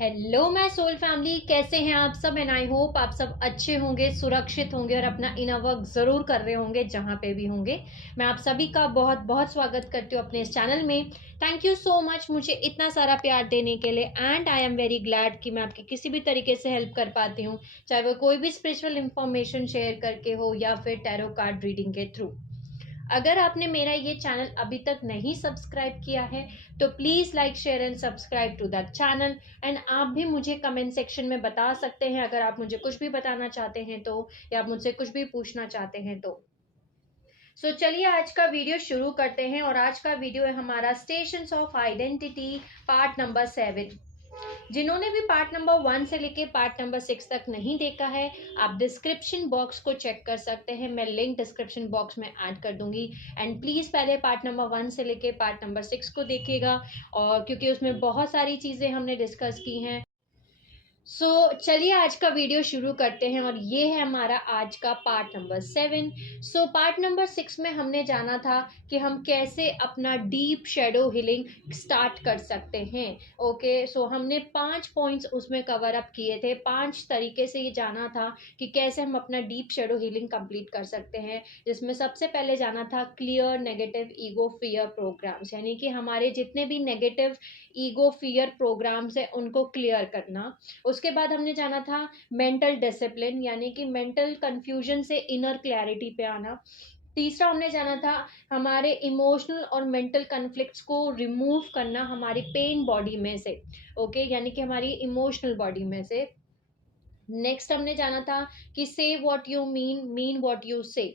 Hello my soul family, कैसे हैं आप सब। एंड आई होप आप सब अच्छे होंगे, सुरक्षित होंगे और अपना इनर वर्क ज़रूर कर रहे होंगे जहाँ पे भी होंगे। मैं आप सभी का बहुत बहुत स्वागत करती हूँ अपने इस चैनल में। थैंक यू सो मच मुझे इतना सारा प्यार देने के लिए। And I am very glad कि मैं आपकी किसी भी तरीके से हेल्प कर पाती हूँ, चाहे वो कोई भी स्पिरिचुअल इंफॉर्मेशन शेयर करके हो या फिर टैरो कार्ड रीडिंग के थ्रू। अगर आपने मेरा ये चैनल अभी तक नहीं सब्सक्राइब किया है तो please like share and subscribe to that channel. And आप भी मुझे कमेंट सेक्शन में बता सकते हैं अगर आप मुझे कुछ भी बताना चाहते हैं तो, या आप मुझसे कुछ भी पूछना चाहते हैं तो। चलिए आज का वीडियो शुरू करते हैं। और आज का वीडियो है हमारा stations of identity part number 7। जिन्होंने भी पार्ट नंबर 1 से लेके पार्ट नंबर 6 तक नहीं देखा है, आप डिस्क्रिप्शन बॉक्स को चेक कर सकते हैं। मैं लिंक डिस्क्रिप्शन बॉक्स में ऐड कर दूंगी। एंड प्लीज़ पहले पार्ट नंबर 1 से लेके पार्ट नंबर 6 को देखिएगा, और क्योंकि उसमें बहुत सारी चीज़ें हमने डिस्कस की हैं। चलिए आज का वीडियो शुरू करते हैं। और ये है हमारा आज का पार्ट नंबर 7। पार्ट नंबर 6 में हमने जाना था कि हम कैसे अपना डीप शेडो हीलिंग स्टार्ट कर सकते हैं। हमने 5 पॉइंट्स उसमें कवर अप किए थे। 5 तरीके से ये जाना था कि कैसे हम अपना डीप शेडो हीलिंग कंप्लीट कर सकते हैं, जिसमें सबसे पहले जाना था clear negative ego fear programmes, यानी कि हमारे जितने भी नेगेटिव ईगो फियर प्रोग्राम्स हैं उनको क्लियर करना। उसके बाद हमने जाना था मेंटल डिसिप्लिन, यानी कि मेंटल कंफ्यूजन से इनर क्लैरिटी पे आना। तीसरा हमने जाना था हमारे इमोशनल और मेंटल कन्फ्लिक्ट्स को रिमूव करना हमारी पेन बॉडी में से। यानी कि हमारी इमोशनल बॉडी में से। नेक्स्ट हमने जाना था कि से what you mean, mean what you से।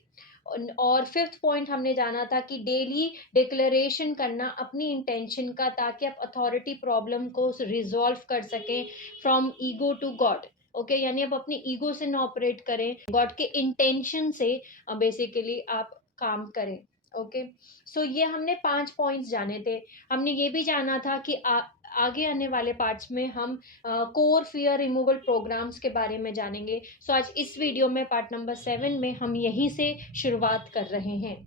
और फिफ्थ पॉइंट हमने जाना था कि डेली डिक्लेरेशन करना अपनी इंटेंशन का, ताकि आप अथॉरिटी प्रॉब्लम को रिजॉल्व कर सकें फ्रॉम ईगो टू गॉड। यानी आप अपनी ईगो से ना ऑपरेट करें, गॉड के इंटेंशन से बेसिकली आप काम करें। ये हमने 5 पॉइंट्स जाने थे। हमने ये भी जाना था कि आगे आने वाले पार्ट्स में हम कोर फियर रिमूवल प्रोग्राम्स के बारे में जानेंगे। आज इस वीडियो में पार्ट नंबर 7 में हम यहीं से शुरुआत कर रहे हैं।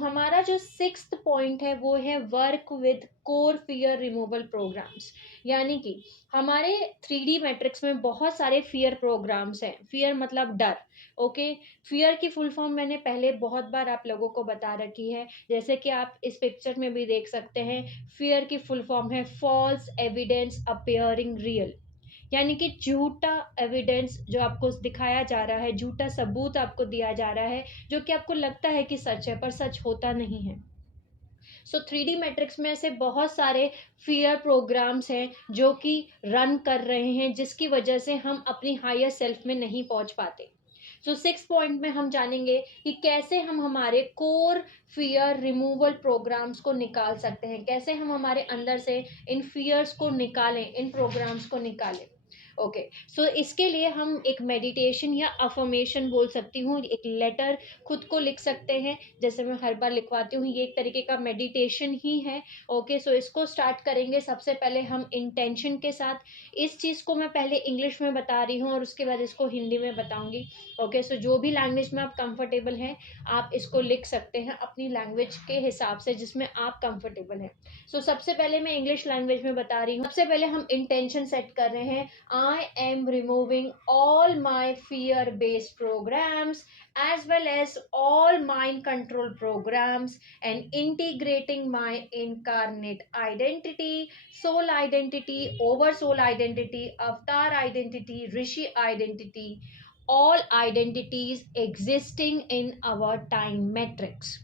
हमारा जो 6th पॉइंट है वो है work with core fear removal programmes. यानी कि हमारे 3D मैट्रिक्स में बहुत सारे फियर प्रोग्राम्स हैं। फियर मतलब डर। फियर की फुल फॉर्म मैंने पहले बहुत बार आप लोगों को बता रखी है, जैसे कि आप इस पिक्चर में भी देख सकते हैं। फियर की फुल फॉर्म है फॉल्स एविडेंस अपियरिंग रियल, यानी कि झूठा एविडेंस जो आपको दिखाया जा रहा है, झूठा सबूत आपको दिया जा रहा है जो कि आपको लगता है कि सच है पर सच होता नहीं है। 3D मैट्रिक्स में ऐसे बहुत सारे फियर प्रोग्राम्स हैं जो कि रन कर रहे हैं, जिसकी वजह से हम अपनी हायर सेल्फ में नहीं पहुंच पाते। 6 पॉइंट में हम जानेंगे कि कैसे हम हमारे कोर फियर रिमूवल प्रोग्राम्स को निकाल सकते हैं, कैसे हम हमारे अंदर से इन फियर्स को निकालें, इन प्रोग्राम्स को निकालें। इसके लिए हम एक मेडिटेशन या अफर्मेशन बोल सकती हूँ, एक लेटर खुद को लिख सकते हैं, जैसे मैं हर बार लिखवाती हूँ। ये एक तरीके का मेडिटेशन ही है। इसको स्टार्ट करेंगे सबसे पहले हम इंटेंशन के साथ। इस चीज़ को मैं पहले इंग्लिश में बता रही हूँ और उसके बाद इसको हिंदी में बताऊंगी। जो भी लैंग्वेज में आप कंफर्टेबल हैं आप इसको लिख सकते हैं अपनी लैंग्वेज के हिसाब से जिसमें आप कंफर्टेबल हैं। सबसे पहले मैं इंग्लिश लैंग्वेज में बता रही हूँ। सबसे पहले हम इंटेंशन सेट कर रहे हैं। I am removing all my fear-based programs as well as all mind control programs and integrating my incarnate identity, soul identity, oversoul identity, avatar identity, rishi identity, all identities existing in our time matrix.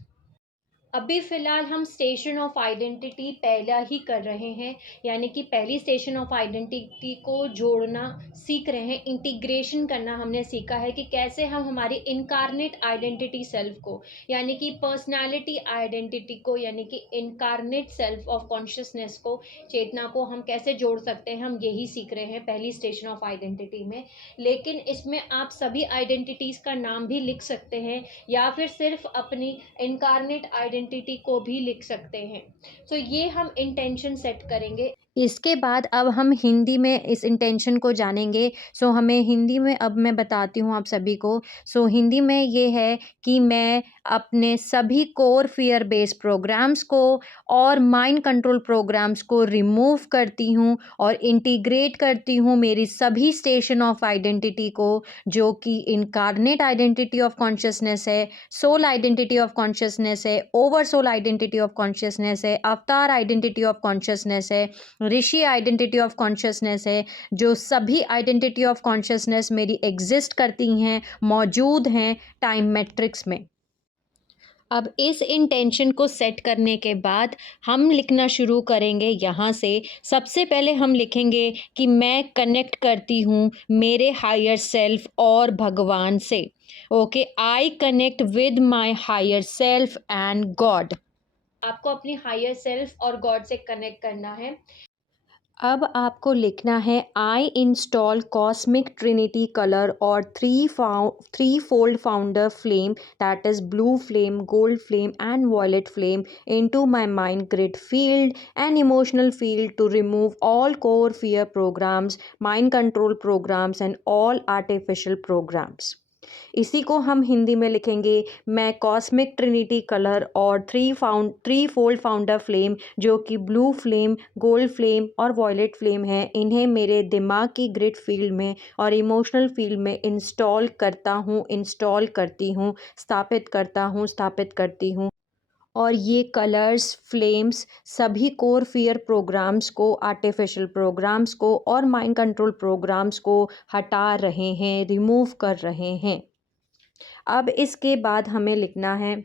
अभी फिलहाल हम station of identity पहला ही कर रहे हैं, यानी कि पहली स्टेशन ऑफ आइडेंटिटी को जोड़ना सीख रहे हैं। इंटीग्रेशन करना हमने सीखा है कि कैसे हम हमारी इनकारनेट आइडेंटिटी सेल्फ को, यानी कि पर्सनालिटी आइडेंटिटी को, यानी कि इनकारनेट सेल्फ ऑफ कॉन्शियसनेस को, चेतना को हम कैसे जोड़ सकते हैं, हम यही सीख रहे हैं पहली स्टेशन ऑफ आइडेंटिटी में। लेकिन इसमें आप सभी आइडेंटिटीज़ का नाम भी लिख सकते हैं या फिर सिर्फ अपनी इनकारनेट आइडेंटिटी को भी लिख सकते हैं। ये हम इंटेंशन सेट करेंगे। इसके बाद अब हम हिंदी में इस इंटेंशन को जानेंगे। हमें हिंदी में अब मैं बताती हूँ आप सभी को। हिंदी में ये है कि मैं अपने सभी कोर फ़ियर बेस्ड प्रोग्राम्स को और माइंड कंट्रोल प्रोग्राम्स को रिमूव करती हूँ और इंटीग्रेट करती हूँ मेरी सभी स्टेशन ऑफ आइडेंटिटी को, जो कि इनकार्नेट आइडेंटिटी ऑफ कॉन्शियसनेस है, सोल आइडेंटिटी ऑफ कॉन्शियसनेस है, over soul identity of consciousness है, अवतार आइडेंटिटी ऑफ कॉन्शियसनेस है, ऋषि आइडेंटिटी ऑफ कॉन्शियसनेस है। जो सभी आइडेंटिटी ऑफ कॉन्शियसनेस मेरी एग्जिस्ट करती हैं, मौजूद हैं टाइम मैट्रिक्स में। अब इस इंटेंशन को सेट करने के बाद हम लिखना शुरू करेंगे यहाँ से। सबसे पहले हम लिखेंगे कि मैं कनेक्ट करती हूँ मेरे हायर सेल्फ और भगवान से। Okay, I connect with my higher self and God. आपको अपनी हायर सेल्फ और गॉड से कनेक्ट करना है। अब आपको लिखना है I install cosmic trinity colour और three fold founder flame, that is blue flame, gold flame and violet flame into my mind grid field and emotional field to remove all core fear programs, mind control programs and all artificial programs। इसी को हम हिंदी में लिखेंगे, मैं cosmic trinity colour और three fold founder flame, जो कि blue flame, gold flame और वॉयलेट फ्लेम है, इन्हें मेरे दिमाग की ग्रिड फील्ड में और इमोशनल फील्ड में इंस्टॉल करता हूँ, इंस्टॉल करती हूँ, स्थापित करता हूँ, स्थापित करती हूँ। और ये कलर्स, फ्लेम्स सभी कोर फियर प्रोग्राम्स को, आर्टिफिशियल प्रोग्राम्स को और माइंड कंट्रोल प्रोग्राम्स को हटा रहे हैं, रिमूव कर रहे हैं। अब इसके बाद हमें लिखना है,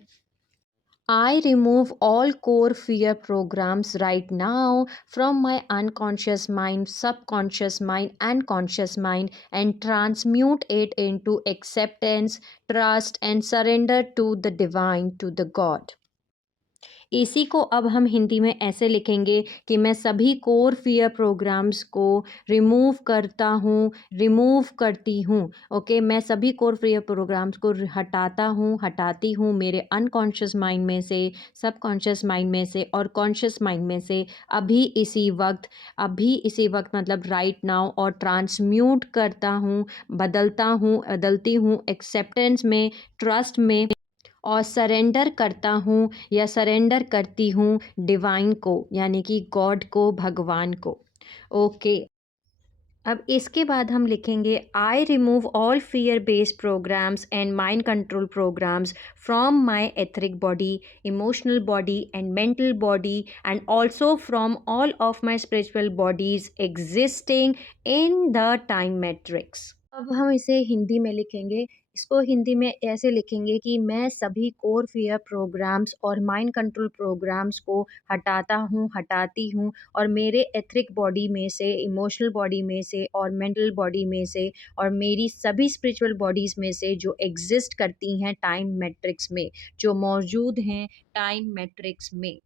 I remove all core fear programs right now from my unconscious mind, subconscious mind, and conscious mind and transmute it into acceptance, trust, and surrender to the divine, to the God। इसी को अब हम हिंदी में ऐसे लिखेंगे कि मैं सभी कोर फियर प्रोग्राम्स को रिमूव करता हूँ, रिमूव करती हूँ। ओके, मैं सभी कोर फियर प्रोग्राम्स को हटाता हूँ, हटाती हूँ मेरे अनकॉन्शियस माइंड में से, सबकॉन्शियस माइंड में से और कॉन्शियस माइंड में से अभी इसी वक्त मतलब राइट नाउ, और ट्रांसम्यूट करता हूँ, बदलती हूँ एक्सेप्टेंस में, ट्रस्ट में और सरेंडर करता हूँ या सरेंडर करती हूँ डिवाइन को, यानी कि गॉड को, भगवान को। ओके, अब इसके बाद हम लिखेंगे, I remove all fear based programmes and mind control programmes from my etheric body, emotional body and mental body and also from all of my spiritual bodies existing in the time matrix. अब हम इसे हिंदी में लिखेंगे। इसको हिंदी में ऐसे लिखेंगे कि मैं सभी कोर फियर प्रोग्राम्स और माइंड कंट्रोल प्रोग्राम्स को हटाता हूँ, हटाती हूँ और मेरे एथरिक बॉडी में से, इमोशनल बॉडी में से और मेंटल बॉडी में से और मेरी सभी स्पिरिचुअल बॉडीज़ में से जो एग्जिस्ट करती हैं टाइम मैट्रिक्स में, जो मौजूद हैं टाइम मैट्रिक्स में।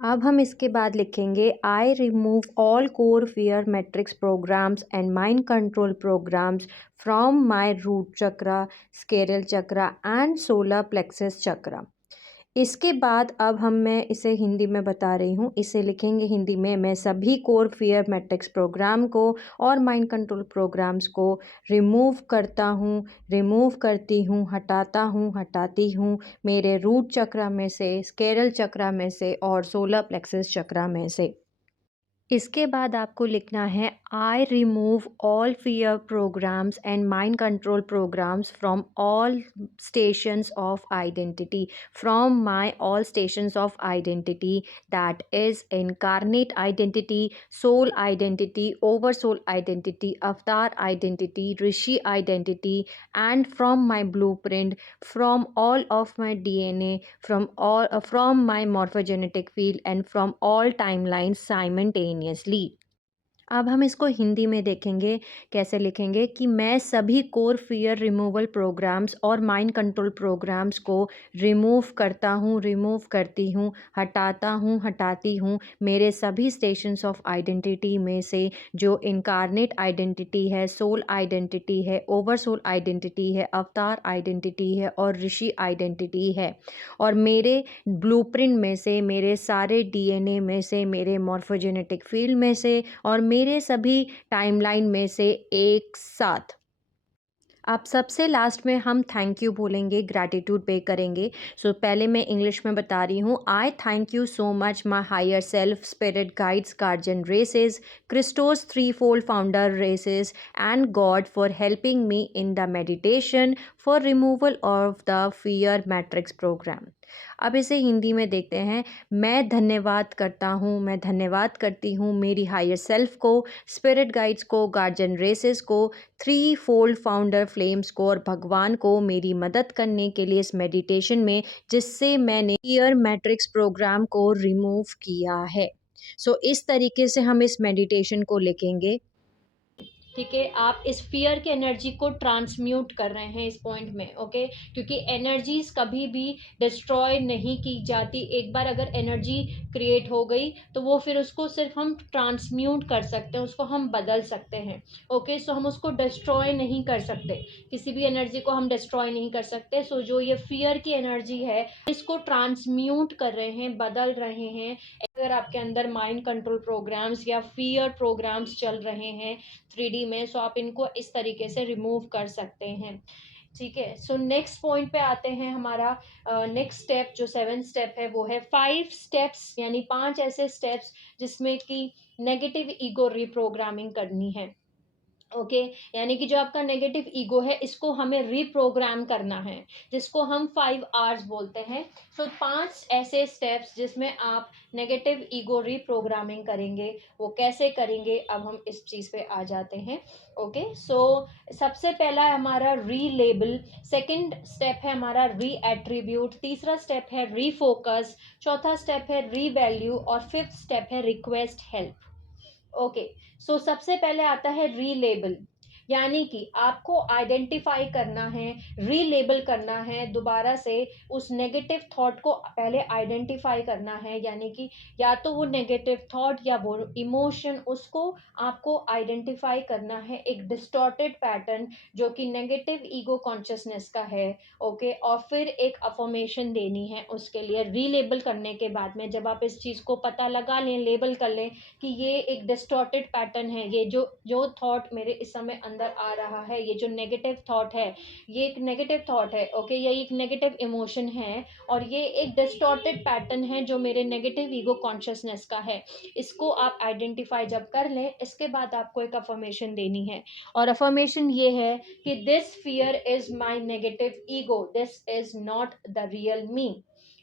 अब हम इसके बाद लिखेंगे, I remove all core fear matrix programs and mind control programmes from my root chakra, sacral chakra and solar plexus chakra. इसके बाद अब मैं इसे हिंदी में बता रही हूँ। इसे लिखेंगे हिंदी में, मैं सभी कोर फियर मैट्रिक्स प्रोग्राम को और माइंड कंट्रोल प्रोग्राम्स को रिमूव करता हूँ, रिमूव करती हूँ, हटाता हूँ, हटाती हूँ मेरे रूट चक्रा में से, स्केरल चक्रा में से और सोलर प्लेक्सस चक्रा में से। इसके बाद आपको लिखना है, I remove all fear programs and mind control programmes from all stations of identity, from my all stations of identity, that is incarnate identity, soul identity, over soul identity, avatar identity, rishi identity and from my blueprint, from all of my DNA, from my morphogenetic field and from all timelines simultaneously। अब हम इसको हिंदी में देखेंगे, कैसे लिखेंगे कि मैं सभी कोर फियर रिमूवल प्रोग्राम्स और माइंड कंट्रोल प्रोग्राम्स को रिमूव करता हूँ, रिमूव करती हूँ, हटाता हूँ, हटाती हूँ मेरे सभी स्टेशंस ऑफ आइडेंटिटी में से, जो इनकारनेट आइडेंटिटी है, सोल आइडेंटिटी है, ओवर सोल आइडेंटिटी है, अवतार आइडेंटिटी है और ऋषि आइडेंटिटी है। और मेरे ब्लूप्रिंट में से, मेरे सारे डीएनए में से, मेरे मॉर्फोजेनेटिक फील्ड में से और मेरे सभी टाइमलाइन में से एक साथ। अब सबसे लास्ट में हम थैंक यू बोलेंगे, ग्रैटिट्यूड पे करेंगे। सो पहले मैं इंग्लिश में बता रही हूँ। I thank you so much my higher self, spirit guides, guardian races, Christos three fold founder races and God for helping me in the meditation for removal of the fear matrix programme. अब इसे हिंदी में देखते हैं। मैं धन्यवाद करता हूँ, मैं धन्यवाद करती हूँ मेरी हायर सेल्फ को, स्पिरिट गाइड्स को, गार्जियन रेसेस को, थ्री फोल्ड फाउंडर फ्लेम्स को और भगवान को मेरी मदद करने के लिए इस मेडिटेशन में, जिससे मैंने फियर मैट्रिक्स प्रोग्राम को रिमूव किया है। इस तरीके से हम इस मेडिटेशन को लिखेंगे। ठीक है, आप इस फियर की एनर्जी को ट्रांसम्यूट कर रहे हैं इस पॉइंट में। ओके, क्योंकि एनर्जीज कभी भी डिस्ट्रॉय नहीं की जाती। एक बार अगर एनर्जी क्रिएट हो गई तो वो फिर उसको सिर्फ हम ट्रांसम्यूट कर सकते हैं, उसको हम बदल सकते हैं। ओके, सो हम उसको डिस्ट्रॉय नहीं कर सकते, किसी भी एनर्जी को हम डिस्ट्रॉय नहीं कर सकते। सो जो ये फियर की एनर्जी है, इसको ट्रांसम्यूट कर रहे हैं, बदल रहे हैं। अगर आपके अंदर माइंड कंट्रोल प्रोग्राम्स या फियर प्रोग्राम्स चल रहे हैं 3D में, सो आप इनको इस तरीके से रिमूव कर सकते हैं। ठीक है, सो नेक्स्ट पॉइंट पे आते हैं। हमारा नेक्स्ट स्टेप जो 7th स्टेप है वो है 5 स्टेप्स, यानी 5 ऐसे स्टेप्स जिसमें कि नेगेटिव ईगो रिप्रोग्रामिंग करनी है। ओके, यानी कि जो आपका नेगेटिव ईगो है, इसको हमें रिप्रोग्राम करना है, जिसको हम 5 आवर्स बोलते हैं। 5 ऐसे स्टेप्स जिसमें आप नेगेटिव ईगो रिप्रोग्रामिंग करेंगे। वो कैसे करेंगे, अब हम इस चीज़ पे आ जाते हैं। ओके, सबसे पहला है हमारा रीलेबल, सेकंड स्टेप है हमारा री एट्रीब्यूट, तीसरा स्टेप है रीफोकस, चौथा स्टेप है रीवैल्यू और 5th स्टेप है रिक्वेस्ट हेल्प। ओके, सबसे पहले आता है रीलेबल, यानी कि आपको आइडेंटिफाई करना है, रीलेबल करना है, दोबारा से उस नेगेटिव थॉट को पहले आइडेंटिफाई करना है। यानी कि या तो वो नेगेटिव थॉट या वो इमोशन, उसको आपको आइडेंटिफाई करना है, एक डिस्टॉर्टेड पैटर्न जो कि नेगेटिव ईगो कॉन्शियसनेस का है। ओके, और फिर एक अफर्मेशन देनी है उसके लिए। रीलेबल करने के बाद में जब आप इस चीज़ को पता लगा लें, लेबल कर लें कि ये एक डिस्टॉर्टेड पैटर्न है, ये जो थॉट मेरे इस समय अंदर आ रहा है, ये जो नेगेटिव थॉट है, ये एक नेगेटिव थॉट है। ओके, ये एक नेगेटिव इमोशन है और ये एक डिस्टॉर्टेड पैटर्न है जो मेरे नेगेटिव ईगो कॉन्शियसनेस का है। इसको आप आइडेंटिफाई जब कर लें, इसके बाद आपको एक अफर्मेशन देनी है। और अफर्मेशन ये है कि this fear is my negative ego, this is not the real me.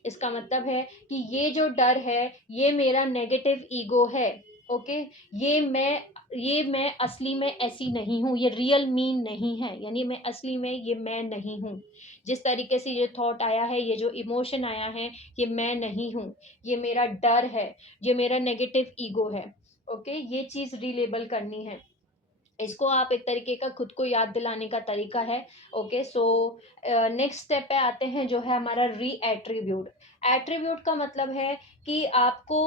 इसका मतलब है कि ये जो डर है, ये मेरा नेगेटिव ईगो है। ओके, ये मैं असली में ऐसी नहीं हूँ, ये रियल मी नहीं है, यानी मैं असली में ये मैं नहीं हूँ। जिस तरीके से ये थॉट आया है, ये जो इमोशन आया है, ये मैं नहीं हूँ, ये मेरा डर है, ये मेरा नेगेटिव ईगो है। ओके, ये चीज़ रिलेबल करनी है। इसको आप एक तरीके का खुद को याद दिलाने का तरीका है। ओके, नेक्स्ट स्टेप पे आते हैं जो है हमारा री एट्रीब्यूट। एट्रीब्यूट का मतलब है कि आपको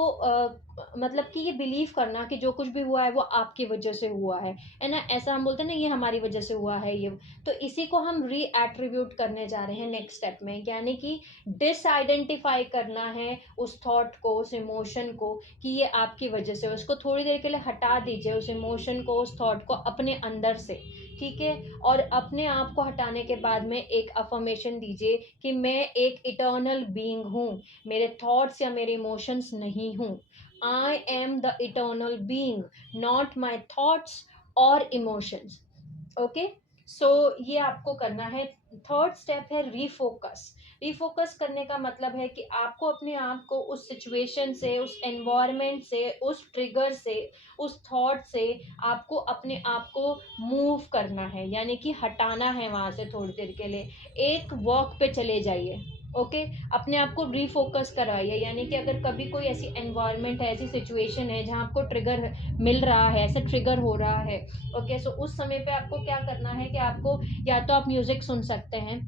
मतलब कि ये बिलीव करना कि जो कुछ भी हुआ है वो आपकी वजह से हुआ है ना। ऐसा हम बोलते हैं ना, ये हमारी वजह से हुआ है ये। तो इसी को हम री एट्रीब्यूट करने जा रहे हैं नेक्स्ट स्टेप में, यानी कि डिस आइडेंटिफाई करना है उस थॉट को, उस इमोशन को, कि ये आपकी वजह से। उसको थोड़ी देर के लिए हटा दीजिए, उस इमोशन को, उस थॉट को अपने अंदर से। ठीक है, और अपने आप को हटाने के बाद में एक अफर्मेशन दीजिए कि मैं एक इटर्नल बीइंग हूँ, मेरे थॉट्स या मेरे इमोशंस नहीं हूँ। I am the eternal being, not my thoughts और इमोशंस। ओके, ये आपको करना है। थर्ड स्टेप है रीफोकस। रीफोकस करने का मतलब है कि आपको अपने आप को उस सिचुएशन से, उस एनवायरनमेंट से, उस ट्रिगर से, उस थॉट से आपको अपने आप को मूव करना है, यानी कि हटाना है वहां से थोड़ी देर के लिए। एक वॉक पे चले जाइए। ओके, अपने आप को रीफोकस करवाइए, यानी कि अगर कभी कोई ऐसी एनवायरनमेंट है, ऐसी सिचुएशन है जहाँ आपको ट्रिगर मिल रहा है, ऐसा ट्रिगर हो रहा है, ओके, सो उस समय पे आपको क्या करना है कि आपको या तो आप म्यूजिक सुन सकते हैं,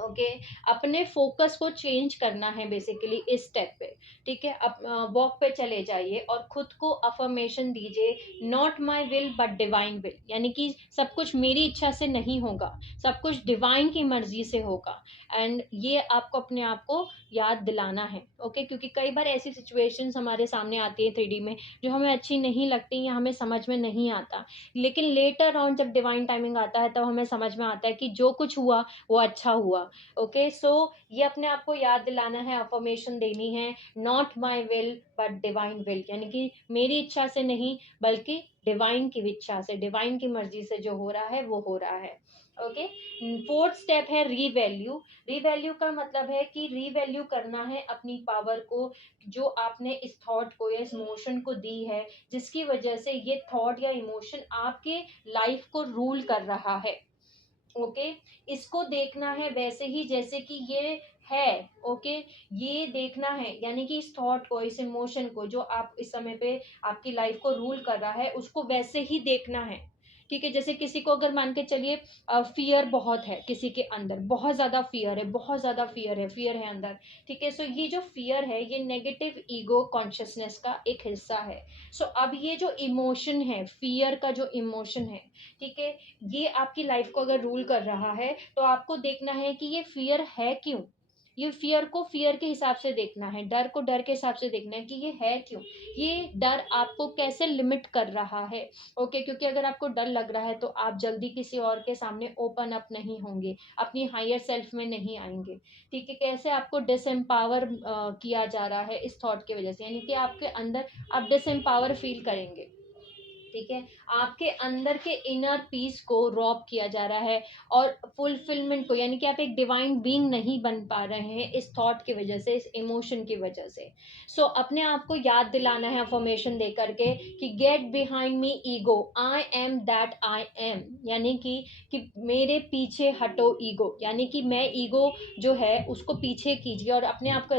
ओके, अपने फोकस को चेंज करना है बेसिकली इस स्टेप पे, ठीक है। अब वॉक पे चले जाइए और खुद को अफर्मेशन दीजिए, not my will but divine will, यानी कि सब कुछ मेरी इच्छा से नहीं होगा, सब कुछ डिवाइन की मर्जी से होगा। एंड ये आपको अपने आप को याद दिलाना है, ओके, क्योंकि कई बार ऐसी सिचुएशंस हमारे सामने आती है 3D में जो हमें अच्छी नहीं लगती या हमें समझ में नहीं आता, लेकिन लेटर ऑन जब डिवाइन टाइमिंग आता है तब हमें समझ में आता है कि जो कुछ हुआ वो अच्छा हुआ। ओके, सो ये अपने आप को याद दिलाना है, अफर्मेशन देनी है, not my will but divine will, यानी कि मेरी इच्छा से नहीं बल्कि डिवाइन की इच्छा से, डिवाइन की मर्जी से जो हो रहा है वो हो रहा है। ओके, फोर्थ स्टेप है रीवैल्यू। रीवैल्यू का मतलब है कि रीवैल्यू करना है अपनी पावर को, जो आपने इस थॉट को या इस इमोशन को दी है, जिसकी वजह से ये थॉट या इमोशन आपके लाइफ को रूल कर रहा है। ओके, इसको देखना है वैसे ही जैसे कि ये है। ओके, ये देखना है, यानी कि इस थॉट को, इस इमोशन को जो आप इस समय पे आपकी लाइफ को रूल कर रहा है, उसको वैसे ही देखना है, ठीक है। जैसे किसी को अगर मान के चलिए फियर बहुत है, किसी के अंदर बहुत ज्यादा फियर है, बहुत ज्यादा फियर है अंदर, ठीक है। सो ये जो फियर है ये नेगेटिव ईगो कॉन्शियसनेस का एक हिस्सा है। सो अब ये जो इमोशन है, फियर का जो इमोशन है, ठीक है, ये आपकी लाइफ को अगर रूल कर रहा है तो आपको देखना है कि ये फियर है क्यों। ये फियर को फियर के हिसाब से देखना है, डर को डर के हिसाब से देखना है कि ये है क्यों, ये डर आपको कैसे लिमिट कर रहा है। ओके, क्योंकि अगर आपको डर लग रहा है तो आप जल्दी किसी और के सामने ओपन अप नहीं होंगे, अपनी हायर सेल्फ में नहीं आएंगे, ठीक है। कैसे आपको डिसएम्पावर किया जा रहा है इस थॉट की वजह से, यानी कि आपके अंदर आप डिसएम्पावर फील करेंगे, ठीक है। आपके अंदर के इनर पीस को रॉब किया जा रहा है और फुलफिलमेंट को, यानी कि आप एक डिवाइन बीइंग नहीं बन पा रहे हैं इस थॉट की वजह से, इस इमोशन की वजह से। सो अपने आप को याद दिलाना है अफर्मेशन दे करके कि get behind me ego, I am that I am, यानी कि मेरे पीछे हटो ईगो, यानी कि मैं ईगो जो है उसको पीछे कीजिए और अपने आप को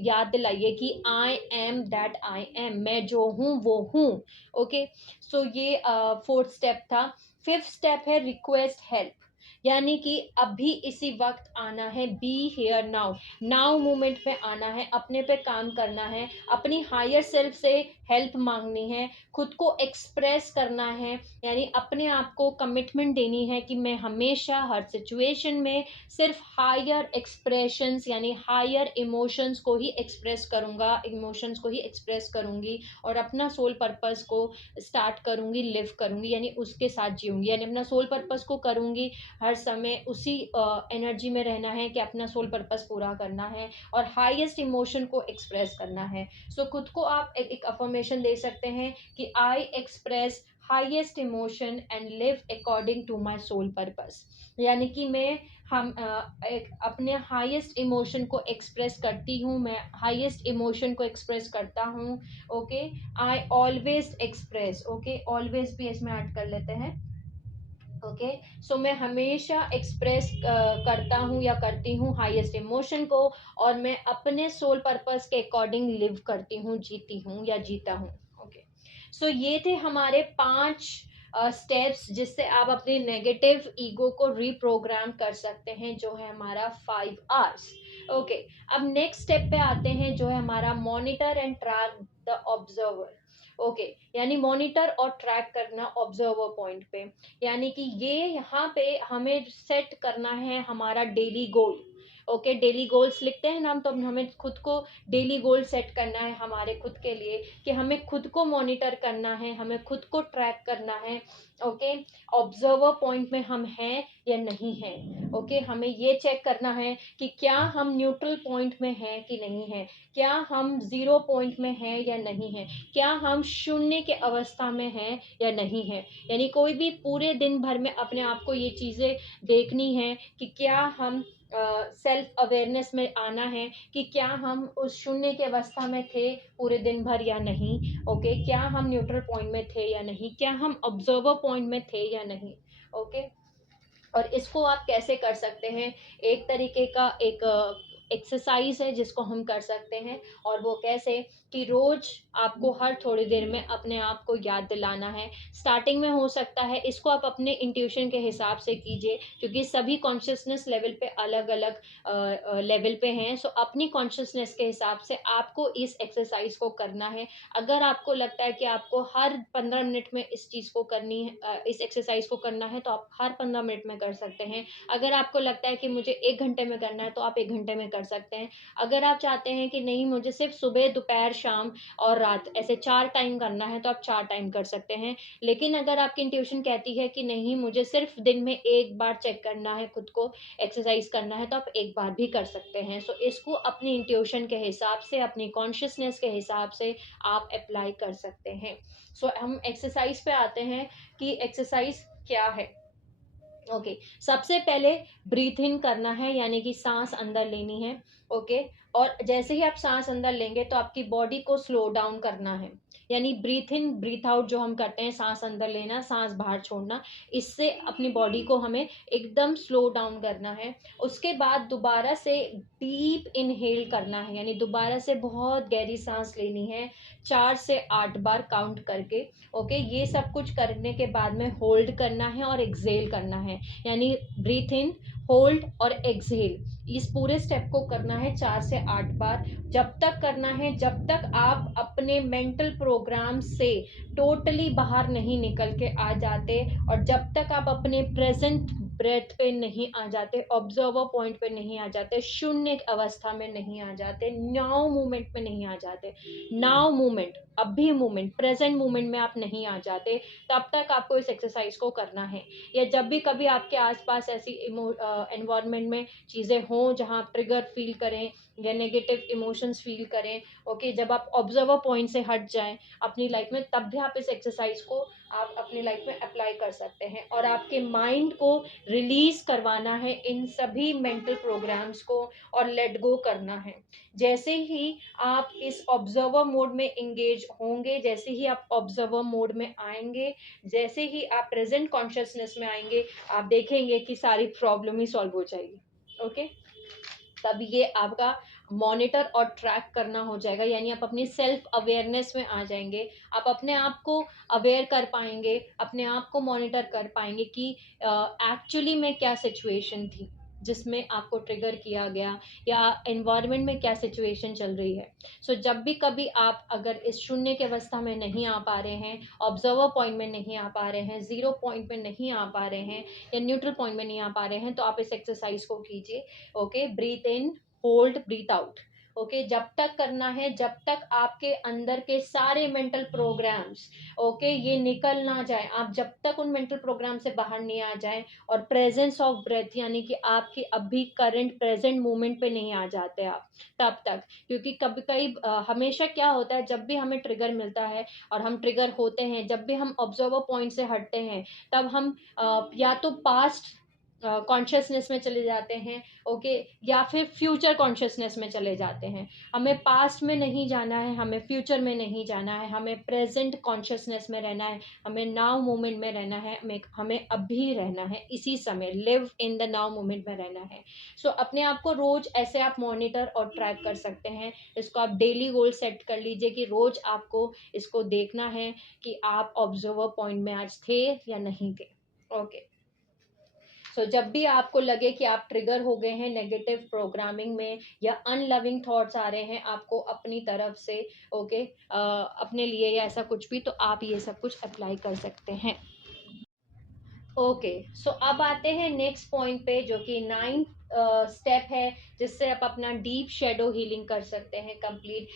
याद दिलाइए कि आई एम दैट आई एम, मैं जो हूं वो हूं। ओके, सो ये फोर्थ स्टेप था। फिफ्थ स्टेप है रिक्वेस्ट हेल्प, यानी कि अभी इसी वक्त आना है, be here now, now moment में आना है, अपने पे काम करना है, अपनी हायर सेल्फ से हेल्प मांगनी है, खुद को एक्सप्रेस करना है, यानी अपने आप को कमिटमेंट देनी है कि मैं हमेशा हर सिचुएशन में सिर्फ हायर एक्सप्रेशंस यानी हायर इमोशंस को ही एक्सप्रेस करूंगा, इमोशंस को ही एक्सप्रेस करूंगी और अपना सोल पर्पस को स्टार्ट करूंगी, लिव करूंगी, यानी उसके साथ जीऊंगी, यानी अपना सोल पर्पस को करूंगी, हर समय उसी एनर्जी में रहना है कि अपना सोल पर्पस पूरा करना है और हाईएस्ट इमोशन को एक्सप्रेस करना है। सो खुद को आप एक अफर्मेशन दे सकते हैं कि I express highest emotion and live according to my soul purpose, यानी कि मैं अपने हाईएस्ट इमोशन को एक्सप्रेस करती हूँ, मैं हाईएस्ट इमोशन को एक्सप्रेस करता हूँ। Okay, I always express, okay, always भी इसमें ऐड कर लेते हैं। ओके, सो मैं हमेशा एक्सप्रेस करता हूँ या करती हूँ हाईएस्ट इमोशन को और मैं अपने सोल पर्पस के अकॉर्डिंग लिव करती हूँ, जीती हूँ या जीता हूँ। ओके, सो ये थे हमारे 5 स्टेप्स जिससे आप अपने नेगेटिव ईगो को रिप्रोग्राम कर सकते हैं, जो है हमारा 5 आवर्स। ओके, अब नेक्स्ट स्टेप पे आते हैं जो है हमारा monitor and track the observer. Okay, यानी मॉनिटर और ट्रैक करना ऑब्जर्वर पॉइंट पे, यानी कि ये यहाँ पे हमें सेट करना है हमारा डेली गोल। ओके, डेली गोल्स लिखते हैं ना हम, तो हमें खुद को डेली गोल सेट करना है हमारे खुद के लिए कि हमें खुद को मॉनिटर करना है, हमें खुद को ट्रैक करना है। ओके, ऑब्जर्वर पॉइंट में हम हैं या नहीं हैं। ओके, हमें ये चेक करना है कि क्या हम न्यूट्रल पॉइंट में हैं कि नहीं है, क्या हम जीरो पॉइंट में हैं या नहीं है, क्या हम शून्य के अवस्था में हैं या नहीं है। यानी कोई भी पूरे दिन भर में अपने आप को ये चीजें देखनी है कि क्या हम सेल्फ अवेयरनेस में आना है कि क्या हम उस शून्य की अवस्था में थे पूरे दिन भर या नहीं। ओके, क्या हम न्यूट्रल पॉइंट में थे या नहीं, क्या हम ऑब्जर्वर पॉइंट में थे या नहीं। ओके, और इसको आप कैसे कर सकते हैं, एक तरीके का एक एक्सरसाइज है जिसको हम कर सकते हैं, और वो कैसे कि रोज आपको हर थोड़ी देर में अपने आप को याद दिलाना है। स्टार्टिंग में हो सकता है इसको आप अपने इंट्यूशन के हिसाब से कीजिए, क्योंकि सभी कॉन्शियसनेस लेवल पे अलग अलग लेवल पे हैं। सो अपनी कॉन्शियसनेस के हिसाब से आपको इस एक्सरसाइज को करना है। अगर आपको लगता है कि आपको हर 15 मिनट में इस चीज़ को करनी है, इस एक्सरसाइज को करना है, तो आप हर 15 मिनट में कर सकते हैं। अगर आपको लगता है कि मुझे 1 घंटे में करना है, तो आप 1 घंटे में कर सकते हैं। अगर आप चाहते हैं कि नहीं मुझे सिर्फ सुबह, दोपहर, शाम और रात ऐसे 4 टाइम करना है, तो आप 4 टाइम कर सकते हैं। लेकिन अगर आपकी इंट्यूशन कहती है कि नहीं मुझे सिर्फ दिन में एक बार चेक करना है, खुद को एक्सरसाइज करना है, तो आप एक बार भी कर सकते हैं। सो इसको अपनी इंट्यूशन के हिसाब से, अपनी कॉन्शियसनेस के हिसाब से आप अप्लाई कर सकते हैं। सो हम एक्सरसाइज पे आते हैं कि एक्सरसाइज क्या है। ओके, सबसे पहले ब्रीथ इन करना है, यानी कि सांस अंदर लेनी है। ओके, और जैसे ही आप सांस अंदर लेंगे तो आपकी बॉडी को स्लो डाउन करना है, यानी ब्रीथ इन ब्रीथ आउट जो हम करते हैं, सांस अंदर लेना, सांस बाहर छोड़ना, इससे अपनी बॉडी को हमें एकदम स्लो डाउन करना है। उसके बाद दोबारा से डीप इनहेल करना है, यानी दोबारा से बहुत गहरी सांस लेनी है, 4 से 8 बार काउंट करके। ओके, ये सब कुछ करने के बाद में होल्ड करना है और एक्सहेल करना है, यानी ब्रीथ इन, होल्ड और एक्सहेल, इस पूरे स्टेप को करना है 4 से 8 बार। जब तक करना है जब तक आप अपने मेंटल प्रोग्राम से टोटली बाहर नहीं निकल के आ जाते, और जब तक आप अपने प्रेजेंट ब्रेथ पे नहीं आ जाते, ऑब्जर्वर पॉइंट पे नहीं आ जाते, शून्य अवस्था में नहीं आ जाते, नाउ मूवमेंट में नहीं आ जाते, नाउ मूवमेंट, अभी मूवमेंट, प्रेजेंट मूवमेंट में आप नहीं आ जाते, तब तक आपको इस एक्सरसाइज को करना है। या जब भी कभी आपके आसपास ऐसी एनवायरनमेंट में चीज़ें हों जहां आप ट्रिगर फील करें या नेगेटिव इमोशंस फील करें, ओके, जब आप ऑब्जर्वर पॉइंट से हट जाएं अपनी लाइफ में, तब भी आप इस एक्सरसाइज को आप अपनी लाइफ में अप्लाई कर सकते हैं, और आपके माइंड को रिलीज करवाना है इन सभी मेंटल प्रोग्राम्स को, और लेट गो करना है। जैसे ही आप इस ऑब्जर्वर मोड में इंगेज होंगे, जैसे ही आप ऑब्जर्वर मोड में आएंगे, जैसे ही आप प्रेजेंट कॉन्शियसनेस में आएंगे, आप देखेंगे कि सारी प्रॉब्लम ही सॉल्व हो जाएगी। ओके, तब ये आपका मॉनिटर और ट्रैक करना हो जाएगा, यानी आप अपनी सेल्फ अवेयरनेस में आ जाएंगे। आप अपने आप को अवेयर कर पाएंगे, अपने आप को मॉनिटर कर पाएंगे कि एक्चुअली में क्या सिचुएशन थी जिसमें आपको ट्रिगर किया गया, या एनवायरनमेंट में क्या सिचुएशन चल रही है। सो जब भी कभी आप अगर इस शून्य की अवस्था में नहीं आ पा रहे हैं, ऑब्जर्वर पॉइंट में नहीं आ पा रहे हैं, जीरो पॉइंट में नहीं आ पा रहे हैं, या न्यूट्रल पॉइंट में नहीं आ पा रहे हैं, तो आप इस एक्सरसाइज को कीजिए। ओके, ब्रीथ इन, होल्ड, ब्रीथ आउट। ओके, जब तक करना है जब तक आपके अंदर के सारे मेंटल प्रोग्राम्स, ओके, ये निकल ना जाए, आप जब तक उन मेंटल प्रोग्राम से बाहर नहीं आ जाए, और प्रेजेंस ऑफ ब्रेथ, यानी कि आपकी अभी करंट प्रेजेंट मोमेंट पे नहीं आ जाते आप, तब तक। क्योंकि कभी कई हमेशा क्या होता है, जब भी हमें ट्रिगर मिलता है और हम ट्रिगर होते हैं, जब भी हम ऑब्जर्वर पॉइंट से हटते हैं, तब हम या तो पास्ट कॉन्शियसनेस में चले जाते हैं, ओके, या फिर फ्यूचर कॉन्शियसनेस में चले जाते हैं। हमें पास्ट में नहीं जाना है, हमें फ्यूचर में नहीं जाना है, हमें प्रेजेंट कॉन्शियसनेस में रहना है, हमें नाउ मोमेंट में रहना है, हमें अभी रहना है, इसी समय, live in the now moment में रहना है। सो अपने आप को रोज ऐसे आप मॉनिटर और ट्रैक कर सकते हैं। इसको आप डेली गोल सेट कर लीजिए कि रोज आपको इसको देखना है कि आप ऑब्जर्वर पॉइंट में आज थे या नहीं थे। ओके, सो जब भी आपको लगे कि आप ट्रिगर हो गए हैं नेगेटिव प्रोग्रामिंग में, या अनलविंग थॉट्स आ रहे हैं आपको अपनी तरफ से, ओके, अपने लिए या ऐसा कुछ भी, तो आप ये सब कुछ अप्लाई कर सकते हैं। ओके, सो अब आते हैं नेक्स्ट पॉइंट पे, जो कि 9th स्टेप है, जिससे आप अपना डीप शेडो हीलिंग कर सकते हैं कंप्लीट,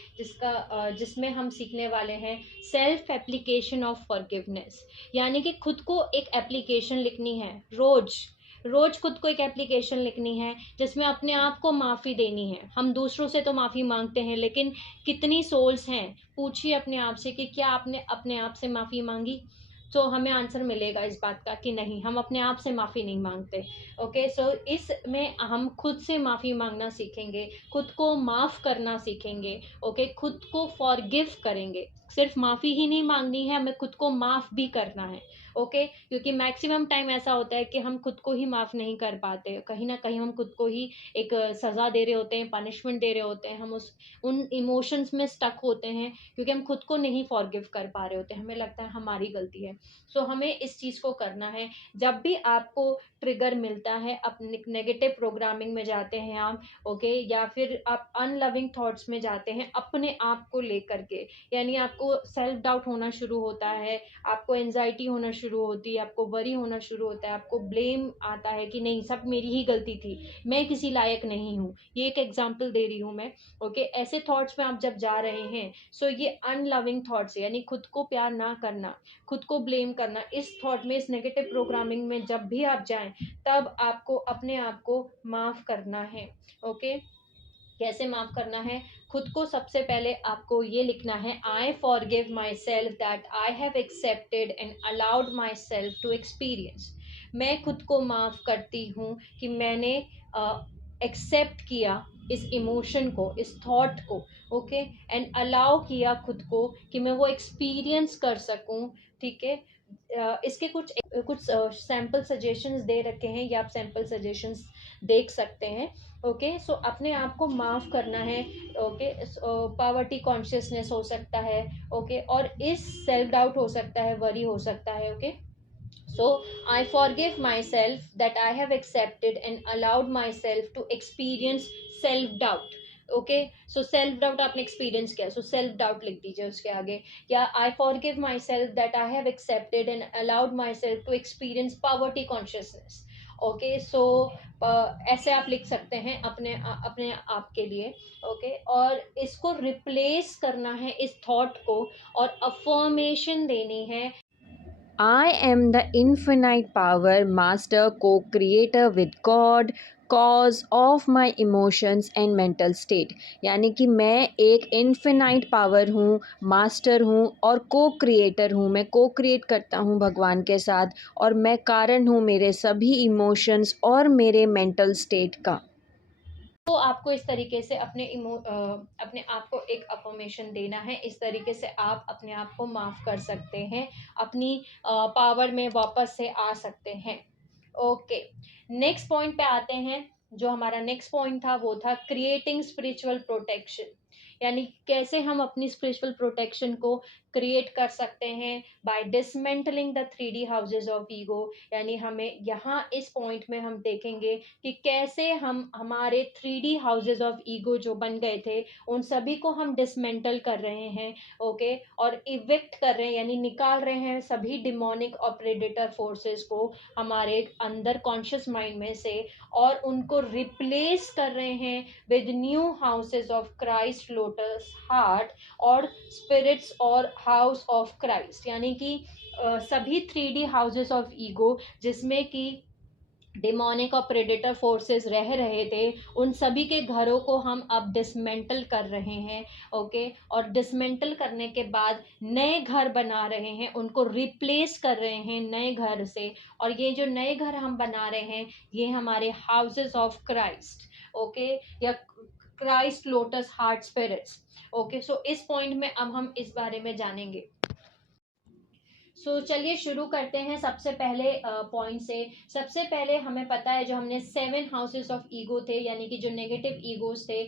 जिसमें हम सीखने वाले हैं सेल्फ एप्लीकेशन ऑफ फॉरगिवनेस, यानी कि खुद को एक एप्लीकेशन लिखनी है, रोज रोज खुद को एक एप्लीकेशन लिखनी है, जिसमें अपने आप को माफ़ी देनी है। हम दूसरों से तो माफ़ी मांगते हैं, लेकिन कितनी सोल्स हैं, पूछिए अपने आप से कि क्या आपने अपने आप से माफ़ी मांगी। तो हमें आंसर मिलेगा इस बात का कि नहीं, हम अपने आप से माफ़ी नहीं मांगते। ओके, सो इसमें हम खुद से माफ़ी मांगना सीखेंगे, खुद को माफ़ करना सीखेंगे, ओके, खुद को फॉरगिव करेंगे, सिर्फ माफ़ी ही नहीं मांगनी है, हमें खुद को माफ़ भी करना है। ओके, क्योंकि मैक्सिमम टाइम ऐसा होता है कि हम खुद को ही माफ़ नहीं कर पाते, कहीं ना कहीं हम खुद को ही एक सज़ा दे रहे होते हैं, पनिशमेंट दे रहे होते हैं, हम उन इमोशंस में स्टक होते हैं क्योंकि हम खुद को नहीं फॉरगिव कर पा रहे होते हैं, हमें लगता है हमारी गलती है। सो हमें इस चीज़ को करना है। जब भी आपको ट्रिगर मिलता है, अपने नेगेटिव प्रोग्रामिंग में जाते हैं आप, ओके, या फिर आप अनलविंग थॉट्स में जाते हैं अपने आप को लेकर के, यानी आपको सेल्फ डाउट होना शुरू होता है, आपको एंजाइटी होना शुरू होती है, आपको वरी होना शुरू होता है, आपको ब्लेम आता है कि नहीं सब मेरी ही गलती थी, मैं किसी लायक नहीं हूँ, ये एक एग्जाम्पल दे रही हूँ मैं। ओके, ऐसे थॉट्स में आप जब जा रहे हैं, सो ये अनलविंग थॉट्स, यानी खुद को प्यार ना करना, खुद को ब्लेम करना, इस थॉट में, इस नेगेटिव प्रोग्रामिंग में जब भी आप जाएं, तब आपको अपने आप को माफ करना है। ओके, कैसे माफ करना है? खुद को सबसे पहले आपको ये लिखना है, I forgive myself that I have accepted and allowed myself to experience. मैं खुद को माफ करती हूँ कि मैंने एक्सेप्ट किया इस इमोशन को, इस थॉट को, ओके, एंड अलाउ किया खुद को कि मैं वो एक्सपीरियंस कर सकूं। ठीक है, इसके कुछ सैम्पल सजेशंस दे रखे हैं, या आप सैम्पल सजेशंस देख सकते हैं। ओके, सो अपने आप को माफ करना है। ओके, पावर्टी कॉन्शियसनेस हो सकता है, ओके, और इस सेल्फ डाउट हो सकता है, वरी हो सकता है। Okay, so I forgive myself that I have accepted and allowed myself to experience self doubt. Okay, so self doubt आपने एक्सपीरियंस किया, सो सेल्फ डाउट लिख दीजिए उसके आगे, या I forgive myself that I have accepted and allowed myself to experience poverty consciousness. Okay, so ऐसे आप लिख सकते हैं अपने अपने आप के लिए। ओके, और इसको रिप्लेस करना है इस थॉट को, और अफर्मेशन देनी है, I am the infinite power, master, co-creator with God, cause of my emotions and mental state। यानी कि मैं एक इन्फिनाइट पावर हूँ, मास्टर हूँ और को क्रिएटर हूँ। मैं को क्रिएट करता हूँ भगवान के साथ, और मैं कारण हूँ मेरे सभी इमोशंस और मेरे मेंटल स्टेट का। तो आपको इस तरीके से अपने आप को एक अफर्मेशन देना है। इस तरीके से आप अपने आप को माफ़ कर सकते हैं, अपनी पावर में वापस से आ सकते हैं। ओके, नेक्स्ट पॉइंट पे आते हैं। जो हमारा नेक्स्ट पॉइंट था वो था क्रिएटिंग स्पिरिचुअल प्रोटेक्शन, यानी कैसे हम अपनी स्पिरिचुअल प्रोटेक्शन को क्रिएट कर सकते हैं by dismantling the 3D houses of ego. यानी हमें यहाँ इस पॉइंट में हम देखेंगे कि कैसे हम हमारे 3D हाउसेज ऑफ ईगो जो बन गए थे, उन सभी को हम डिसमेंटल कर रहे हैं। ओके, और इविक्ट कर रहे हैं, यानी निकाल रहे हैं सभी डिमोनिक और प्रेडेटर फोर्सेस को हमारे अंदर कॉन्शियस माइंड में से, और उनको रिप्लेस कर रहे हैं with new houses of Christ, lotus heart, और स्पिरिट्स और हाउस ऑफ क्राइस्ट। यानी कि सभी 3D हाउसेस ऑफ ईगो जिसमें कि डिमोनिक और प्रेडेटर फोर्सेस रह रहे थे, उन सभी के घरों को हम अब डिसमेंटल कर रहे हैं। ओके, और डिसमेंटल करने के बाद नए घर बना रहे हैं, उनको रिप्लेस कर रहे हैं नए घर से। और ये जो नए घर हम बना रहे हैं, ये हमारे हाउसेस ऑफ क्राइस्ट, ओके, या Christ lotus heart spirits. Okay, so इस पॉइंट में अब हम इस बारे में जानेंगे। सो चलिए शुरू करते हैं सबसे पहले पॉइंट से। सबसे पहले हमें पता है, जो हमने 7 हाउसेस ऑफ ईगो थे, यानी कि जो नेगेटिव ईगोज थे,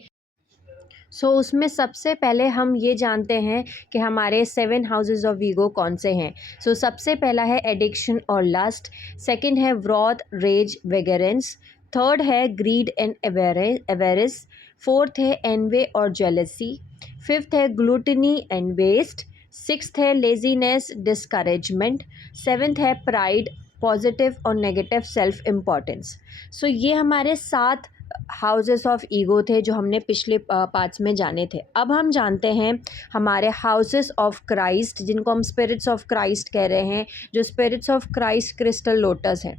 उसमें सबसे पहले हम ये जानते हैं कि हमारे 7 हाउसेस ऑफ ईगो कौन से हैं। सबसे पहला है एडिक्शन और लस्ट, सेकंड है व्रॉथ, रेज, वेगरेंस, थर्ड है ग्रीड एंड एवेरिस, फोर्थ है एनवे और जेलसी, फिफ्थ है ग्लूटनी एंड वेस्ट, सिक्स्थ है लेजीनेस, डिस्करेजमेंट, सेवेंथ है प्राइड, पॉजिटिव और नेगेटिव सेल्फ इम्पोर्टेंस। ये हमारे 7 हाउसेस ऑफ ईगो थे जो हमने पिछले पार्ट्स में जाने थे। अब हम जानते हैं हमारे हाउसेस ऑफ क्राइस्ट, जिनको हम स्पिरिट्स ऑफ क्राइस्ट कह रहे हैं, जो spirits of Christ crystal lotus हैं।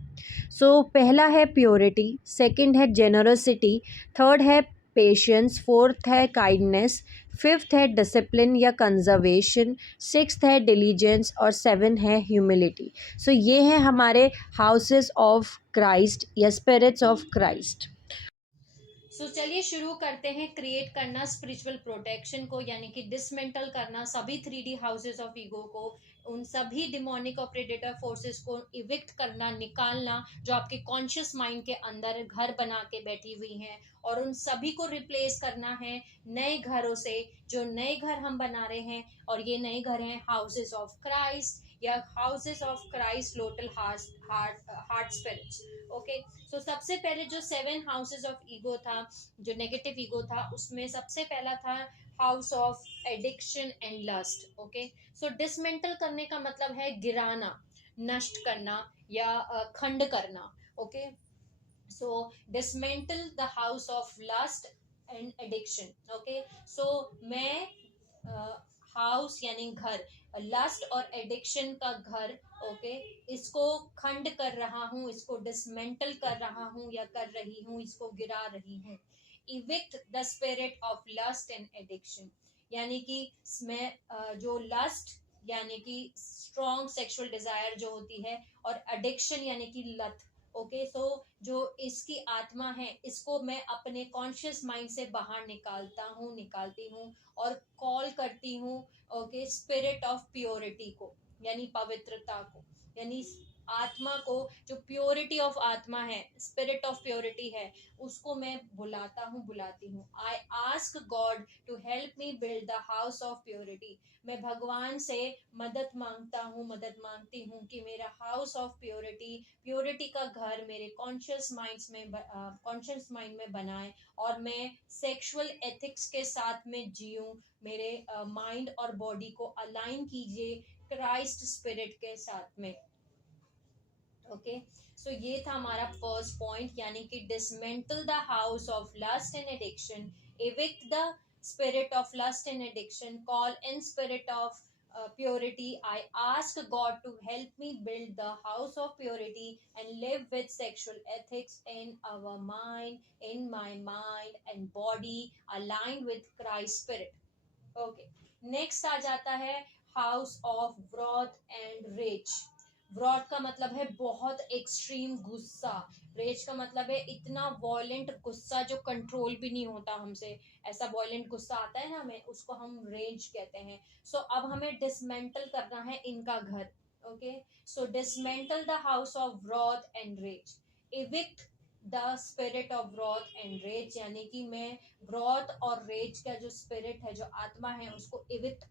पहला है प्योरिटी, सेकंड है जेनरसिटी, थर्ड है पेशेंस, फोर्थ है काइंडनेस, फिफ्थ है डिसिप्लिन या कंजर्वेशन, सिक्स्थ है डिलीजेंस, और 7 है ह्यूमिलिटी। ये हैं हमारे हाउसेस ऑफ क्राइस्ट या स्पिरिट्स ऑफ क्राइस्ट। सो चलिए शुरू करते हैं क्रिएट करना स्पिरिचुअल प्रोटेक्शन को, यानी कि डिसमेंटल करना सभी 3D हाउसेस ऑफ ईगो को, उन सभी डिमोनिक और प्रेडेटर फोर्सेस को इविक्ट करना, निकालना जो आपके कॉन्शियस माइंड के अंदर घर बना के बैठी हुई हैं, और उन सभी को रिप्लेस करना है नए घरों से, जो नए घर हम बना रहे हैं। और ये नए घर हैं हाउसेस ऑफ क्राइस्ट या houses of Christ lotus heart spirits. Okay, so सबसे पहले जो 7 हाउसेस ऑफ ईगो था, जो नेगेटिव ईगो था, उसमें सबसे पहला था house of addiction and lust. Okay, so dismantle करने का मतलब है गिराना, नष्ट करना या खंड करना। Okay, so dismantle the house of lust and addiction. Okay, so मैं हाउस यानी घर, लस्ट और एडिक्शन का घर, ओके, इसको खंड कर रहा हूँ, इसको डिसमेंटल कर रहा हूँ या कर रही हूँ, इसको गिरा रही हूँ। Evict the spirit of lust and addiction, यानी कि मैं जो लस्ट यानी कि स्ट्रॉन्ग सेक्सुअल डिजायर जो होती है, और एडिक्शन यानी कि लत। ओके, सो जो इसकी आत्मा है, इसको मैं अपने कॉन्शियस माइंड से बाहर निकालती हूँ और कॉल करती हूँ, ओके, स्पिरिट ऑफ प्योरिटी को, यानी पवित्रता को, यानी आत्मा को, जो प्योरिटी ऑफ आत्मा है, स्पिरिट ऑफ प्योरिटी है, उसको मैं बुलाती हूँ। I ask God to help me build the house of purity. मैं भगवान से मदद मांगती हूँ कि मेरा हाउस ऑफ प्योरिटी का घर मेरे कॉन्शियस माइंड में बनाए, और मैं सेक्सुअल एथिक्स के साथ में जीऊं। मेरे माइंड और बॉडी को अलाइन कीजिए क्राइस्ट स्पिरिट के साथ में। ओके, सो ये था हमारा फर्स्ट पॉइंट, यानी कि dismantle the house of lust and addiction, evict the spirit of lust and addiction, call in spirit of purity. I ask God to help me build the house of purity and live with sexual ethics in our mind, in my mind and body, aligned with Christ's spirit. Okay, next आ जाता है house of wrath and rage. Wrath का मतलब है बहुत extreme गुस्सा, raise का मतलब है इतना वॉयलेंट गुस्सा जो कंट्रोल भी नहीं होता हमसे, ऐसा वॉयलेंट गुस्सा आता है ना हमें, उसको हम रेज कहते हैं। सो अब हमें डिसमेंटल करना है इनका घर। Okay, so dismantle the house of wrath and rage, evict the spirit of wrath and rage, यानी कि मैं व्रॉथ और रेज का जो स्पिरिट है, जो आत्मा है, उसको इविक्ट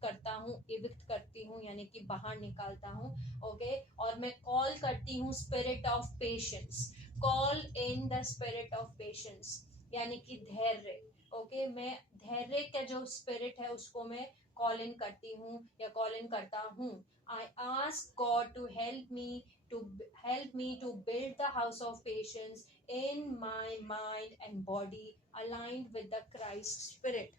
करती हूँ यानी कि बाहर निकालता हूँ। ओके, और मैं कॉल करती हूँ spirit of patience, call in the spirit of patience, यानी कि धैर्य। ओके, मैं धैर्य का जो स्पिरिट है उसको मैं कॉल इन करती हूँ या कॉल इन करता हूँ। I ask God to help me to build the house of patience in my mind and body, aligned with the Christ spirit.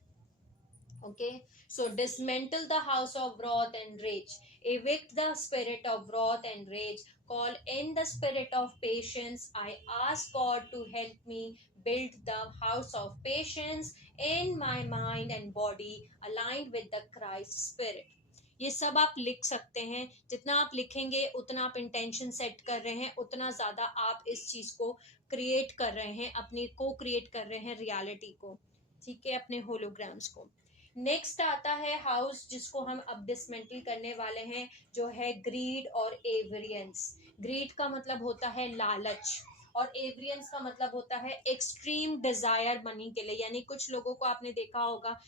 Okay, so dismantle the house of wrath and rage, evict the spirit of wrath and rage, call in the spirit of patience. I ask God to help me build the house of patience in my mind and body, aligned with the Christ spirit. ये सब आप लिख सकते हैं, जितना आप लिखेंगे उतना आप इंटेंशन सेट कर रहे हैं, उतना ज़्यादा आप इस चीज़ को क्रिएट कर रहे हैं, अपनी को क्रिएट कर रहे हैं रियलिटी को, ठीक है, अपने होलोग्राम्स को। नेक्स्ट आता है हाउस जिसको हम अब डिसमेंटल करने वाले हैं, जो है ग्रीड और एवरियंस। ग्रीड का मतलब होता है लालच, और एवरियंस का मतलब होता है एक्सट्रीम डिजायर मनी के लिए, यानी कुछ लोगों को आपने देखा होगा,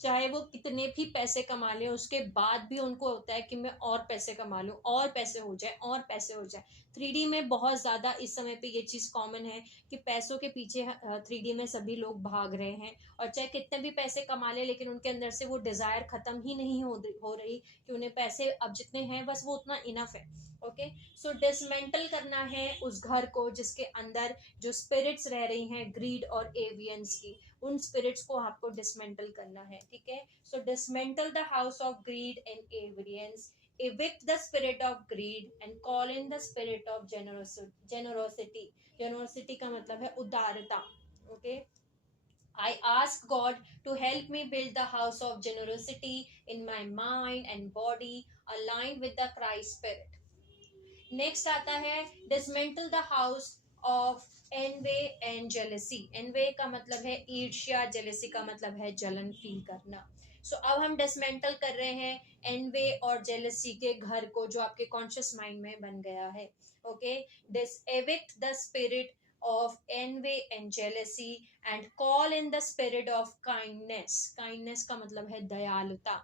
चाहे वो कितने भी पैसे कमा ले, उसके बाद भी उनको होता है कि मैं और पैसे कमा लूं, और पैसे हो जाए, और पैसे हो जाए। 3D में बहुत ज़्यादा इस समय पे ये चीज़ कॉमन है कि पैसों के पीछे 3D में सभी लोग भाग रहे हैं, और चाहे कितने भी पैसे कमा ले, लेकिन उनके अंदर से वो डिज़ायर ख़त्म ही नहीं हो रही कि उन्हें पैसे अब जितने हैं बस वो उतना इनफ है। ओके, सो डिसमेंटल करना है उस घर को जिसके अंदर जो स्पिरिट्स रह रही हैं ग्रीड और एवियंस की, उन स्पिरिट्स को आपको डिसमेंटल करना है, ठीक है। So dismantle the house of greed and avarice, evict the spirit of greed and call in the spirit of generosity. Generosity का मतलब है उदारता। Okay, I ask God to help me build the house of generosity in my mind and body, aligned with the Christ spirit. Next आता है dismantle the house of envy and jealousy. Envy का मतलब है ईर्ष्या, jealousy का मतलब है जलन फील करना। सो अब हम डिसमेंटल कर रहे हैं एनवे और जेलेसी के घर को जो आपके कॉन्शियस माइंड में बन गया है। Okay, this evict the spirit of envy and jealousy and call in the spirit of kindness। kindness का मतलब है दयालुता,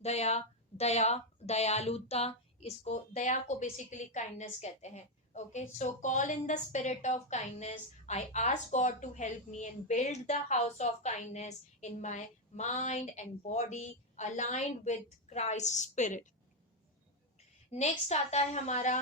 दया, दया, दयालुता, इसको दया को बेसिकली काइंडनेस कहते हैं। Okay, so call in the spirit of kindness. I ask God to help me and build the house of kindness in my mind and body aligned with Christ's spirit. Next आता है हमारा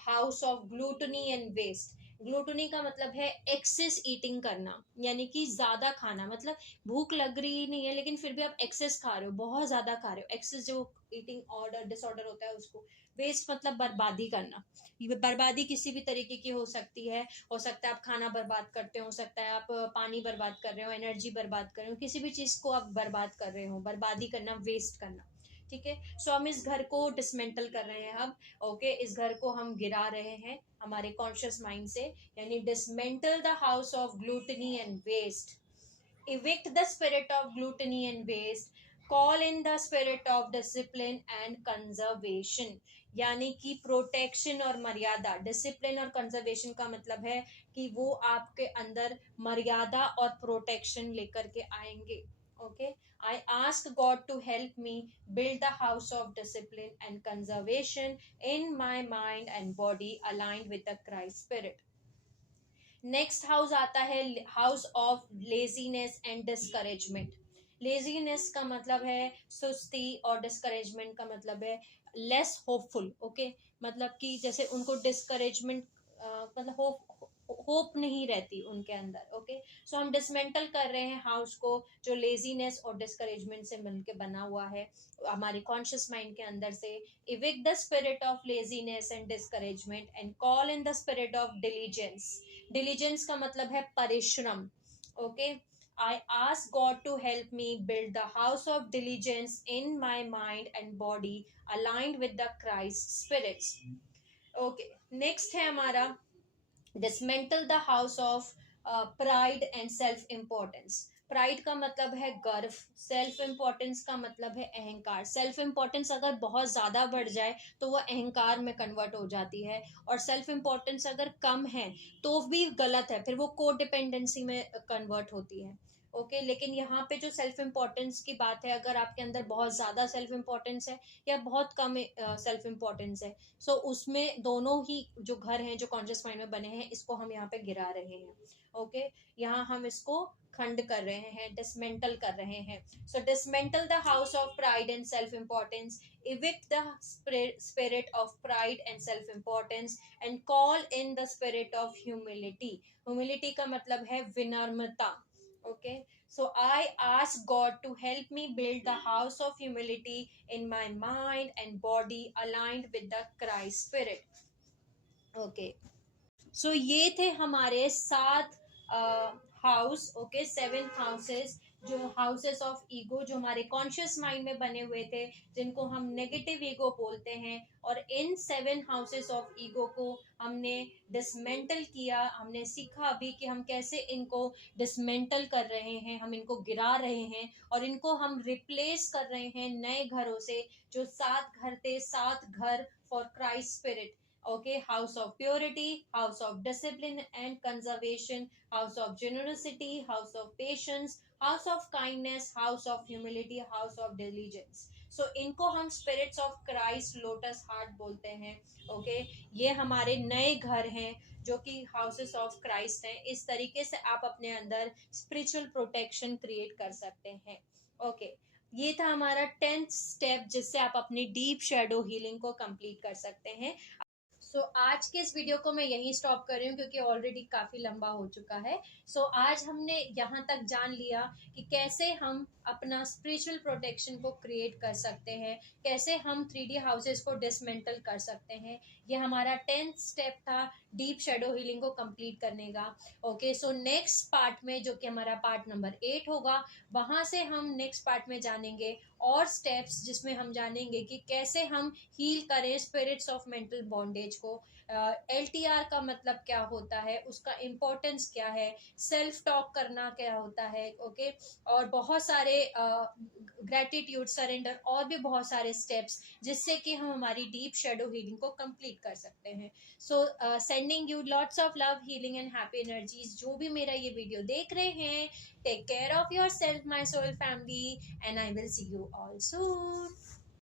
house of gluttony and waste. Gluttony का मतलब है access eating करना, यानी कि ज्यादा खाना, मतलब भूख लग रही नहीं है लेकिन फिर भी आप एक्सेस खा रहे हो, बहुत ज्यादा खा रहे हो। एक्सेस जो ईटिंग ऑर्डर डिसऑर्डर होता है उसको। वेस्ट मतलब बर्बादी करना। ये बर्बादी किसी भी तरीके की हो सकती है। हो सकता है आप खाना बर्बाद करते हो सकता है आप पानी बर्बाद कर रहे हो, एनर्जी बर्बाद कर रहे हो, किसी भी चीज को आप बर्बाद कर रहे हो। बर्बादी करना, वेस्ट करना। ठीक है, सो हम इस घर को डिसमेंटल कर रहे हैं अब। ओके, इस घर को हम गिरा रहे हैं हमारे कॉन्शियस माइंड से, यानी dismantle the house of gluttony and waste, evict the spirit of gluttony and waste, call in the spirit of discipline and conservation। यानी कि प्रोटेक्शन और मर्यादा। डिसिप्लिन और कंजर्वेशन का मतलब है कि वो आपके अंदर मर्यादा और प्रोटेक्शन लेकर के आएंगे। Okay, I ask God to help me build the house of discipline and conservation in my mind and body aligned with the Christ spirit। Next house आता है house of laziness and discouragement. Laziness का मतलब है सुस्ती और discouragement का मतलब है लेस होपफुल। ओके, मतलब कि जैसे उनको डिस्करेजमेंट मतलब होप नहीं रहती उनके अंदर। ओके, सो हम डिसमेंटल कर रहे हैं हाउस को जो लेजीनेस और डिस्करेजमेंट से मिलकर बना हुआ है हमारे कॉन्शियस माइंड के अंदर से। evict the spirit of laziness and discouragement and call in the spirit of diligence। Diligence का मतलब है परिश्रम। Okay, I ask God to help me build the house of diligence in my mind and body aligned with the Christ spirits. Okay, next है हमारा dismantle the house of pride and self importance. Pride का मतलब है गर्व, self importance का मतलब है अहंकार। सेल्फ इम्पोर्टेंस अगर बहुत ज्यादा बढ़ जाए तो वह अहंकार में कन्वर्ट हो जाती है, और सेल्फ इम्पोर्टेंस अगर कम है तो भी गलत है, फिर वो को डिपेंडेंसी में कन्वर्ट होती है। ओके, लेकिन यहाँ पे जो सेल्फ इम्पोर्टेंस की बात है, अगर आपके अंदर बहुत ज्यादा सेल्फ इम्पोर्टेंस है या बहुत कम सेल्फ इम्पोर्टेंस है, सो उसमें दोनों ही जो घर हैं जो कॉन्शियस माइंड में बने हैं इसको हम यहाँ पे गिरा रहे हैं। ओके, यहाँ हम इसको खंड कर रहे हैं, डिसमेंटल कर रहे हैं। So dismantle the house of pride and self importance, evict the spirit of pride and self importance and call in the spirit of humility। humility का मतलब है विनम्रता। okay, so I ask God to help me build the house of humility in my mind and body aligned with the Christ spirit। okay, सो ये थे हमारे 7 house. Okay, 7 houses, जो houses of ego जो हमारे कॉन्शियस माइंड में बने हुए थे, जिनको हम नेगेटिव ईगो बोलते हैं। और इन 7 हाउसेस ऑफ ईगो को हमने डिसमेंटल किया। हमने सीखा अभी कि हम कैसे इनको डिसमेंटल कर रहे हैं, हम इनको गिरा रहे हैं और इनको हम रिप्लेस कर रहे हैं नए घरों से, जो 7 घर थे, 7 घर for Christ spirit. okay, house of purity, house of discipline and conservation, house of generosity, house of patience, house of kindness, house of humility, house of diligence। so इनको हम spirits of Christ lotus heart बोलते हैं। okay, ये हमारे नए घर हैं जो कि houses of Christ हैं। इस तरीके से आप अपने अंदर spiritual protection create कर सकते हैं। okay, ये था हमारा 10th स्टेप जिससे आप अपनी डीप शेडो हीलिंग को कंप्लीट कर सकते हैं। आज के इस वीडियो को मैं यहीं स्टॉप कर रही हूँ क्योंकि ऑलरेडी काफ़ी लंबा हो चुका है। आज हमने यहाँ तक जान लिया कि कैसे हम अपना स्पिरिचुअल प्रोटेक्शन को क्रिएट कर सकते हैं, कैसे हम 3D हाउसेस को डिसमेंटल कर सकते हैं। ये हमारा 10th स्टेप था डीप शेडो हीलिंग को कंप्लीट करने का। ओके, सो नेक्स्ट पार्ट में जो कि हमारा पार्ट नंबर 8 होगा, वहाँ से हम नेक्स्ट पार्ट में जानेंगे और स्टेप्स जिसमें हम जानेंगे कि कैसे हम हील करें स्पिरिट्स ऑफ मेंटल बॉन्डेज को, LTR का मतलब क्या होता है, उसका इम्पोर्टेंस क्या है, सेल्फ टॉक करना क्या होता है, ओके, और बहुत सारे ग्रेटिट्यूड, सरेंडर, और भी बहुत सारे स्टेप्स जिससे कि हम हमारी डीप शेडो हीलिंग को कंप्लीट कर सकते हैं। So sending you lots of love, healing and happy energies. जो भी मेरा ये वीडियो देख रहे हैं, take care of yourself my soul family, and I will see you all soon.